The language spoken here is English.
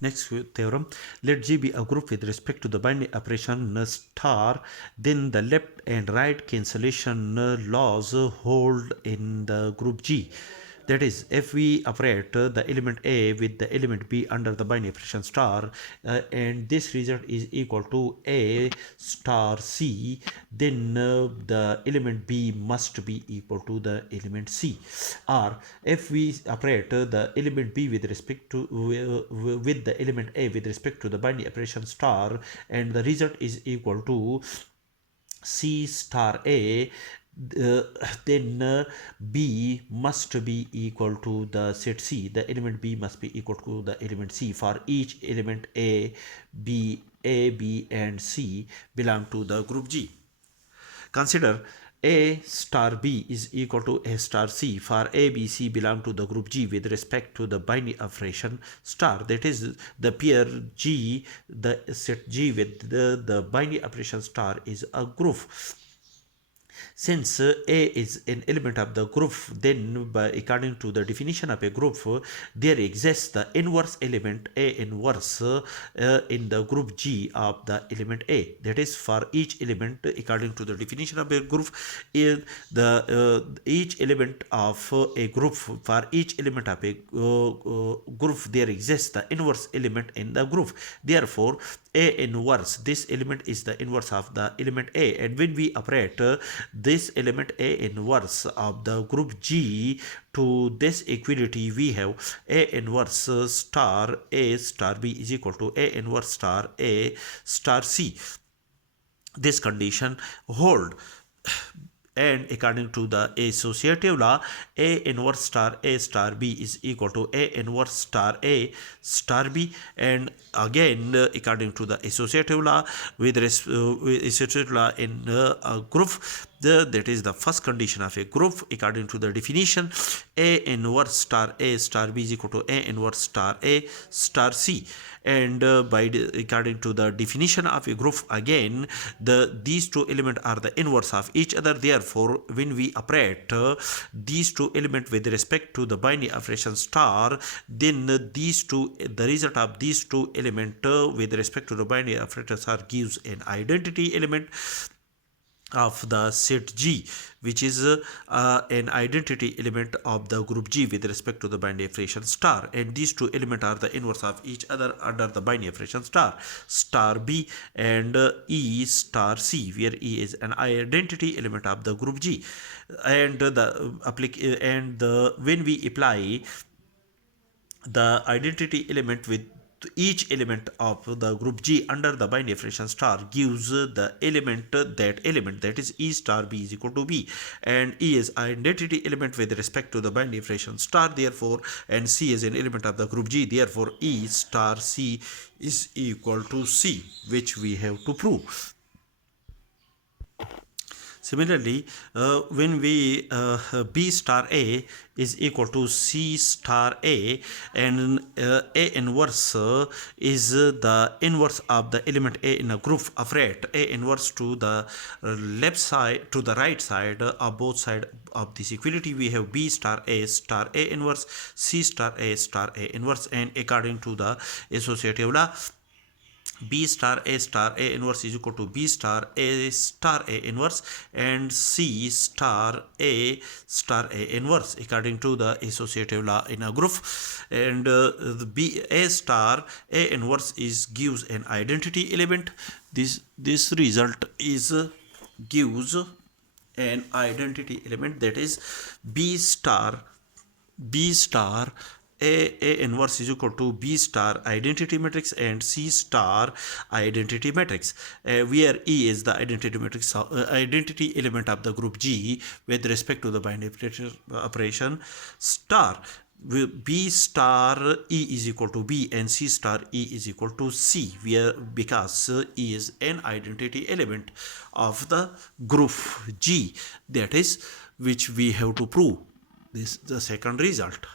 Next theorem, let G be a group with respect to the binary operation star, then the left and right cancellation laws hold in the group G. That is, if we operate the element A with the element B under the binary operation star, and this result is equal to A star C, then the element B must be equal to the element C. Or if we operate the element B with respect to with the element A with respect to the binary operation star, and the result is equal to C star A, then B must be equal to the set C. The element B must be equal to the element C for each element A, B, and C belong to the group G. Consider A star B is equal to A star C for A, B, C belong to the group G with respect to the binary operation star. That is, the pair G, the set G with the binary operation star is a group. Since A is an element of the group, then according to the definition of a group, there exists the inverse element A inverse in the group G of the element A. That is, for each element, according to the definition of a group, each element of a group, for each element of a group, there exists the inverse element in the group. Therefore, A inverse, this element is the inverse of the element A, and when we operate this element A inverse of the group G to this equality, we have A inverse star A star B is equal to A inverse star A star C. This condition hold, and according to the associative law, A inverse star A star B is equal to A inverse star A star B. And again, according to the associative law, with associative law in a group, that is the first condition of a group. According to the definition, A inverse star A star B is equal to A inverse star A star C. And according to the definition of a group, again, these two elements are the inverse of each other. Therefore, when we operate these two elements with respect to the binary operation star, then the result of these two elements with respect to the binary operator star gives an identity element of the set G, which is an identity element of the group G with respect to the binary operation star, and these two elements are the inverse of each other under the binary operation star B and E star C, where E is an identity element of the group G. And when we apply the identity element with each element of the group G under the binary operation star, gives the element that is E star B is equal to B, and E is identity element with respect to the binary operation star, therefore, and C is an element of the group G, therefore E star C is equal to C, which we have to prove. Similarly, when we B star A is equal to C star A, and A inverse is the inverse of the element A in a group, operate A inverse to the left side, to the right side of both sides of this equality, we have B star A inverse, C star A inverse, and according to the associative law, B star A inverse is equal to B star A inverse and C star A inverse, according to the associative law in a group. And the B A star A inverse gives an identity element. This result is gives an identity element, that is B star A inverse is equal to B star identity matrix and C star identity matrix, where E is the identity matrix identity element of the group G with respect to the binary operation star. B star E is equal to B and C star E is equal to C, where because E is an identity element of the group G, that is which we have to prove. This is the second result.